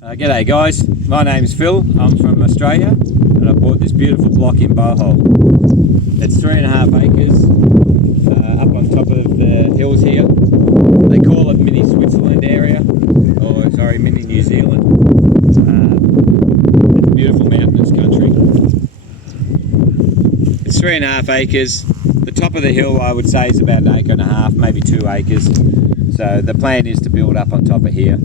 G'day guys, my name's Phil. I'm from Australia and I bought this beautiful block in Bohol. It's 3.5 acres up on top of the hills here. They call it mini Switzerland area, or sorry, mini New Zealand. It's beautiful mountainous country. It's 3.5 acres. The top of the hill I would say is about 1.5 acres, maybe 2 acres. So the plan is to build up on top of here.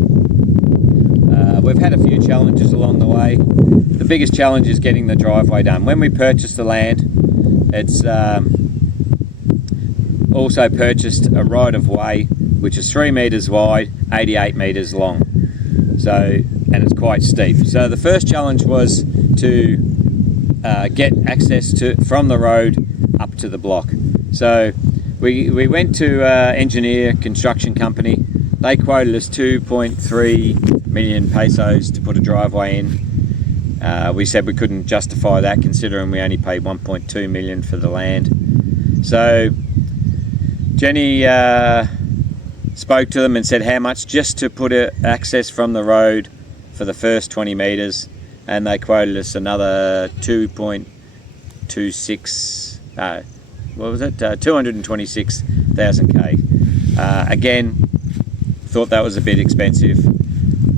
We've had a few challenges along the way. The biggest challenge is getting the driveway done. When we purchased the land, it's also purchased a right of way which is 3 meters wide, 88 meters long. And it's quite steep. So the first challenge was to get access from the road up to the block. So we went to engineer construction company. They quoted us 2.3 million pesos to put a driveway in. We said we couldn't justify that considering we only paid 1.2 million for the land. So Jenny spoke to them and said how much just to put access from the road for the first 20 meters, and they quoted us another 2.26 what was it, 226,000 K. Again, thought that was a bit expensive.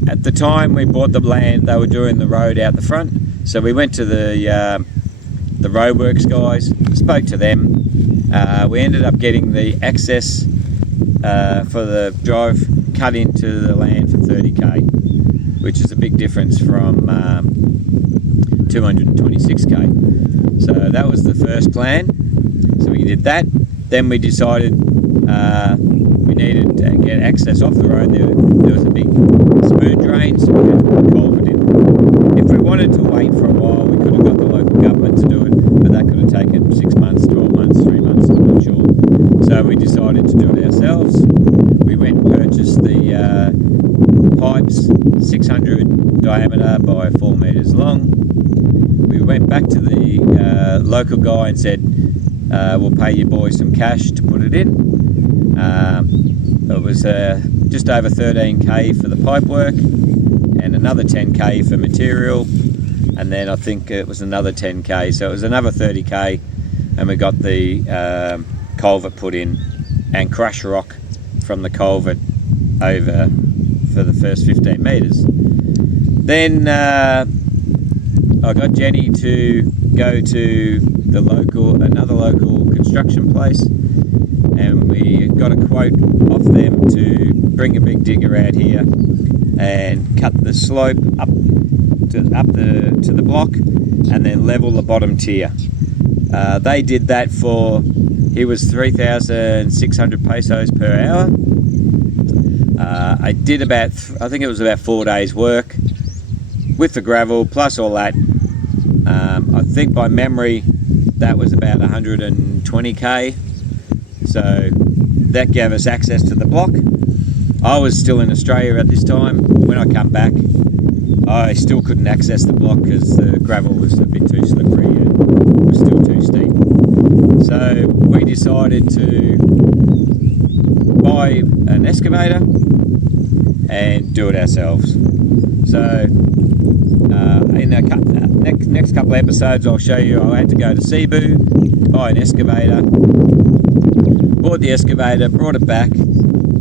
At the time we bought the land, they were doing the road out the front, so we went to the roadworks guys, spoke to them. We ended up getting the access for the drive cut into the land for 30k, which is a big difference from 226k. So that was the first plan. So we did that. Then we decided we needed to get access off the road. There was a big spoon drain, so we had to put a culvert in. If we wanted to wait for a while, we could have got the local government to do it, but that could have taken 6 months, 12 months, 3 months, I'm not sure. So we decided to do it ourselves. We went and purchased the pipes, 600 diameter by 4 meters long. We went back to the local guy and said, we'll pay you boys some cash to put it in. It was just over 13k for the pipe work and another 10k for material, and then I think it was another 10k, so it was another 30k, and we got the culvert put in and crushed rock from the culvert over for the first 15 meters. Then I got Jenny to go to another local construction place, and we got a quote off them to bring a big digger out here and cut the slope up to the block and then level the bottom tier. They did that for, it was 3,600 pesos per hour. I did I think it was about 4 days work with the gravel plus all that. I think by memory that was about 120k. So that gave us access to the block. I was still in Australia at this time. When I come back, I still couldn't access the block because the gravel was a bit too slippery and was still too steep. So we decided to buy an excavator and do it ourselves. So in the next couple of episodes I'll show you I had to go to Cebu, buy an excavator, bought the excavator, brought it back,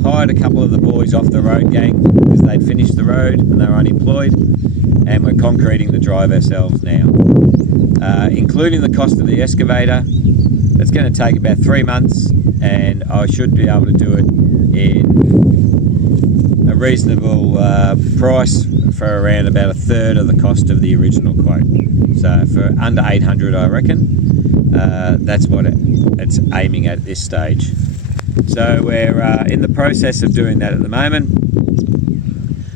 hired a couple of the boys off the road gang because they'd finished the road and they were unemployed, and we're concreting the drive ourselves now. Including the cost of the excavator, it's going to take about 3 months, and I should be able to do it in a reasonable price for around about 1/3 of the cost of the original quote. So for under 800 I reckon. That's what it's aiming at this stage. So we're in the process of doing that at the moment.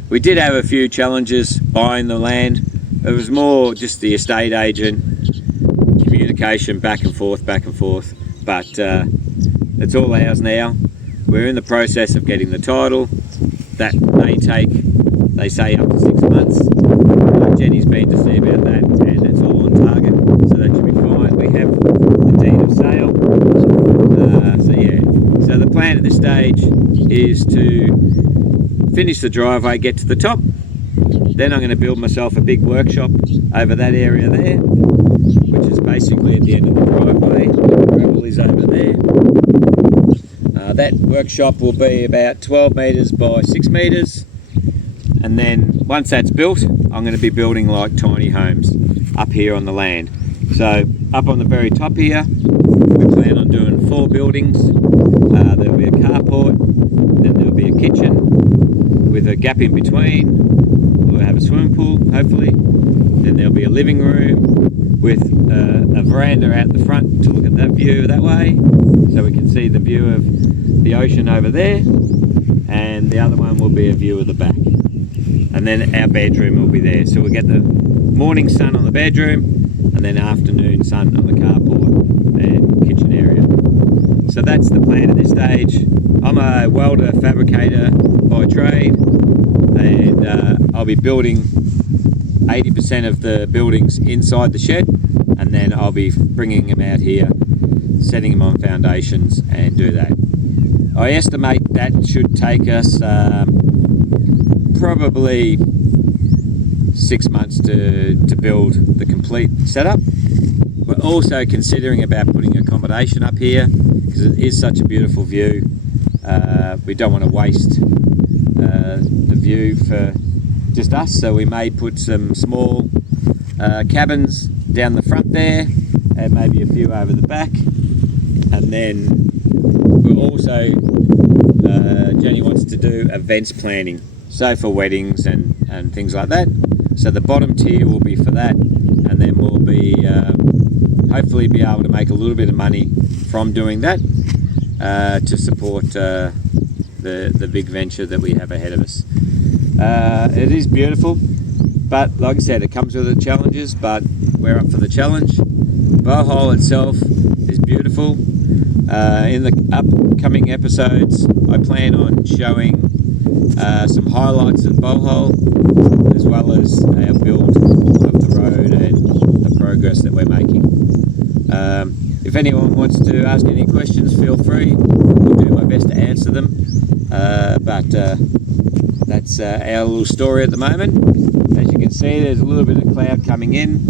We did have a few challenges buying the land. It was more just the estate agent, communication back and forth, but it's all ours now. We're in the process of getting the title. That may take, they say, up to 6 months. Jenny's been to see about that, and it's all on target, so that should be fine. We have the deed of sale. So yeah, so the plan at this stage is to finish the driveway, get to the top, Then I'm going to build myself a big workshop over that area there, which is basically at the end of the driveway. Gravel is over there. That workshop will be about 12 metres by 6 metres, and then once that's built, I'm going to be building like tiny homes up here on the land. So up on the very top here, we plan on doing 4 buildings. There'll be a carport, then there'll be a kitchen with a gap in between. We'll have a swimming pool, hopefully. Then there'll be a living room with a veranda out the front to look at that view that way, so we can see the view of the ocean over there, and the other one will be a view of the back. And then our bedroom will be there, so we'll get the morning sun on the bedroom and then afternoon sun on the carport and kitchen area. So that's the plan at this stage. I'm a welder fabricator by trade, and I'll be building 80% of the buildings inside the shed, and then I'll be bringing them out here, setting them on foundations, and do that. I estimate that should take us probably 6 months to build the complete setup. We're also considering about putting accommodation up here because it is such a beautiful view. We don't want to waste the view for just us, so we may put some small cabins down the front there and maybe a few over the back. And then we're also Jenny wants to do events planning, so for weddings and things like that. So the bottom tier will be for that, and then we'll be hopefully be able to make a little bit of money from doing that to support the big venture that we have ahead of us. It is beautiful, but like I said, it comes with the challenges, but we're up for the challenge. Bohol itself is beautiful. In the upcoming episodes, I plan on showing some highlights of Bohol, as well as our build of the road and the progress that we're making. If anyone wants to ask any questions, feel free. I'll do my best to answer them. But that's our little story at the moment. As you can see, there's a little bit of cloud coming in.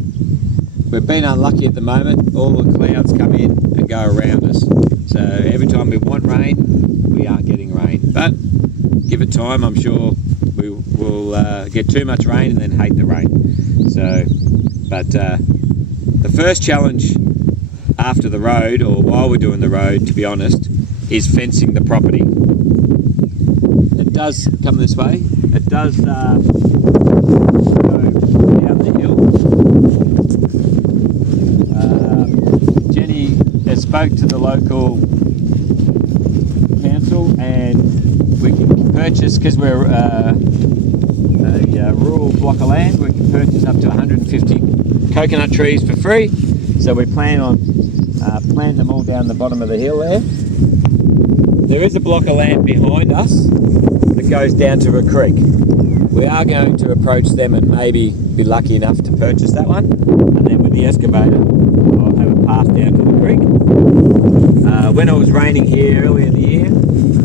We've been unlucky at the moment. All the clouds come in and go around us. So every time we want rain, we aren't getting rain. But give it time, I'm sure we will get too much rain and then hate the rain. So, but the first challenge after the road, or while we're doing the road, to be honest, is fencing the property. It does come this way. It does go down the hill. Jenny has spoke to the local council, and we can purchase, because we're a rural block of land, we can purchase up to 150 coconut trees for free. So we plan on planting them all down the bottom of the hill there. There is a block of land behind us that goes down to a creek. We are going to approach them and maybe be lucky enough to purchase that one, and then with the excavator I'll have a path down to the creek. When it was raining here earlier in the year,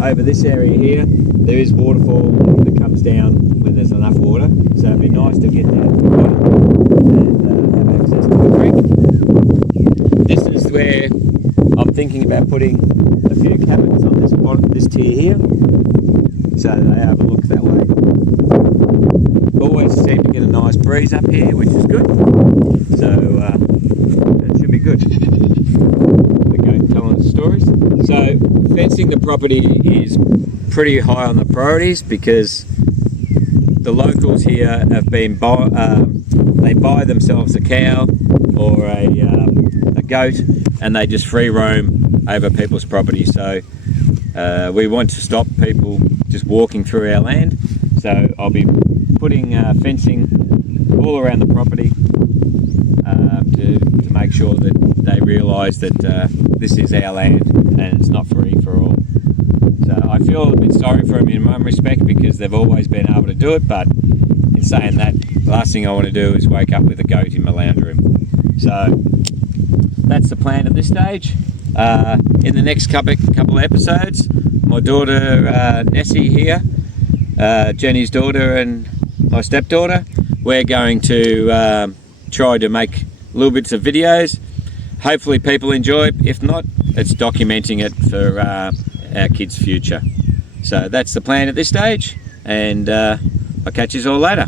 over this area here, there is waterfall that comes down when there's enough water, so it'd be nice to get down to the bottom and have access to the creek. This is where I'm thinking about putting a few cabins on this tier here, so they have a look that way. Always seem to get a nice breeze up here, which is good, so it should be good. We're going telling the stories. So fencing the property is pretty high on the priorities, because the locals here have been they buy themselves a cow or a goat, and they just free roam over people's property. So we want to stop people just walking through our land. So I'll be putting fencing all around the property to make sure that they realise that this is our land and it's not free for all. So I feel a bit sorry for them in one respect, because they've always been able to do it, but in saying that, the last thing I want to do is wake up with a goat in my lounge room. So that's the plan at this stage. In the next couple episodes, my daughter Nessie here, Jenny's daughter, and my stepdaughter. We're going to try to make little bits of videos. Hopefully people enjoy it. If not, it's documenting it for our kids' future. So that's the plan at this stage, and I'll catch you all later.